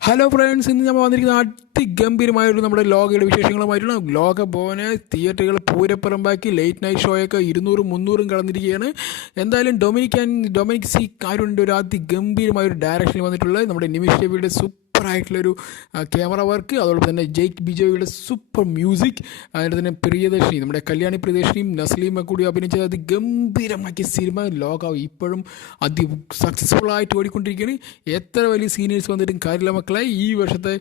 Hello friends, ഇന്ന് നമ്മൾ വന്നിരിക്കുന്ന അതിഗംഭീരമായൊരു നമ്മുടെ ലോകയുടെ വിശേഷങ്ങളുമായിട്ടുള്ള ലോക ഭവന തിയേറ്ററുകൾ പൂരപ്പറമ്പാക്കി ലേറ്റ് നൈറ്റ് ഷോയൊക്കെ 200-300 കടന്നിരിക്കുകയാണ്. എന്തായാലും ഡൊമിനിക് സി കാരുണ്ട് ഒരു അതിഗംഭീരമായൊരു ഡയറക്ഷനിൽ വന്നിട്ടുള്ളത് നമ്മുടെ നിമിഷ് രവിയുടെ സൂപ്പറായിട്ടുള്ളൊരു ക്യാമറ വർക്ക്, അതോടൊപ്പം തന്നെ ജെയ്ക്ക് ബിജോയുടെ സൂപ്പർ മ്യൂസിക്, അതിൻ്റെ തന്നെ പ്രിയദർശിനി നമ്മുടെ കല്യാണി പ്രിയദർശിനിയും നസ്ലീമ കൂടി അഭിനയിച്ചത് അതിഗംഭീരമാക്കിയ സിനിമ ലോകം ഇപ്പോഴും സക്സസ്ഫുള്ളായിട്ട് ഓടിക്കൊണ്ടിരിക്കുകയാണ്. എത്ര വലിയ സീനിയേഴ്സ് വന്നിട്ടും കാര്യമില്ല മക്കളെ. ഈ വർഷത്തെ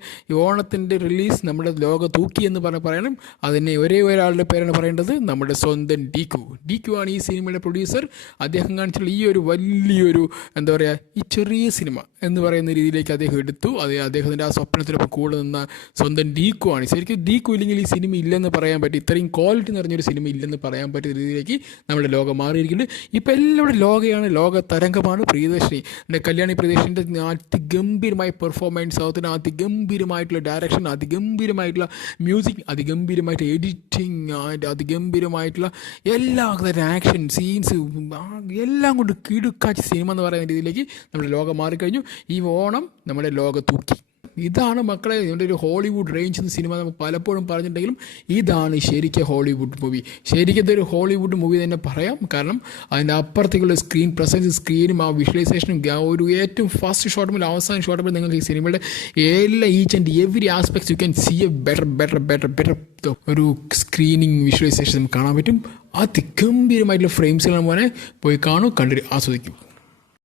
ഓണത്തിൻ്റെ റിലീസ് നമ്മുടെ ലോക തൂക്കി എന്ന് പറയണം. അതിനെ ഒരേ ഒരാളുടെ പേരാണ് പറയേണ്ടത്, നമ്മുടെ സ്വന്തം ഡിക്യു ആണ് ഈ സിനിമയുടെ പ്രൊഡ്യൂസർ. അദ്ദേഹം കാണിച്ചിട്ടുള്ള ഈ ഒരു വലിയൊരു എന്താ പറയുക, ഈ ചെറിയ സിനിമ എന്ന് പറയുന്ന രീതിയിലേക്ക് അദ്ദേഹം എടുത്തു. അദ്ദേഹത്തിൻ്റെ ആ സ്വപ്നത്തിനൊപ്പം കൂടെ നിന്ന സ്വന്തം ഡീക്കു ആണ്. ശരിക്കും ഡീക്കു ഇല്ലെങ്കിൽ ഈ സിനിമ ഇല്ലെന്ന് പറയാൻ പറ്റും. ഇത്രയും ക്വാളിറ്റി നിറഞ്ഞൊരു സിനിമ ഇല്ലെന്ന് പറയാൻ പറ്റുന്ന രീതിയിലേക്ക് നമ്മുടെ ലോകം മാറിയിരിക്കുന്നുണ്ട്. ഇപ്പോൾ എല്ലാവരുടെ ലോകയാണ്, ലോക തരംഗമാണ് പ്രിയദർശിനി. എൻ്റെ കല്യാണി പ്രിയദർശിൻ്റെ അതിഗംഭീരമായ പെർഫോമൻസ്, അതിന് അതിഗംഭീരമായിട്ടുള്ള ഡയറക്ഷൻ, അതിഗംഭീരമായിട്ടുള്ള മ്യൂസിക്, അതിഗംഭീരമായിട്ട് എഡിറ്റിങ്, അതിഗംഭീരമായിട്ടുള്ള എല്ലാ ആക്ഷൻ സീൻസ് എല്ലാം കൊണ്ട് കിടുക്കാച്ച സിനിമ എന്ന് പറയുന്ന രീതിയിലേക്ക് നമ്മുടെ ലോകം മാറിക്കഴിഞ്ഞു. ഈ ഓണം നമ്മുടെ ലോക തൂക്കി. ഇതാണ് മക്കളെ ഇതിൻ്റെ ഒരു ഹോളിവുഡ് റേഞ്ച് എന്ന സിനിമ നമുക്ക് പലപ്പോഴും പറഞ്ഞിട്ടുണ്ടെങ്കിലും ഇതാണ് ശരിക്കും ഹോളിവുഡ് മൂവി. ശരിക്കും ഇതൊരു ഹോളിവുഡ് മൂവി തന്നെ പറയാം. കാരണം അതിൻ്റെ അപ്പുറത്തേക്കുള്ള സ്ക്രീൻ പ്രസൻസ്, സ്ക്രീനും ആ വിഷ്വലൈസേഷനും, ഒരു ഏറ്റവും ഫസ്റ്റ് ഷോട്ട് മുതൽ അവസാന ഷോട്ട് മുതൽ നിങ്ങൾക്ക് ഈ സിനിമയുടെ എല്ലാ each and every aspects you can see a better ഒരു സ്ക്രീനിങ് വിഷ്വലൈസേഷൻ നമുക്ക് കാണാൻ പറ്റും. അതിഗംഭീരമായിട്ടുള്ള ഫ്രെയിംസുകൾ മോനെ പോയി കാണും, കണ്ടിട്ട് ആസ്വദിക്കും.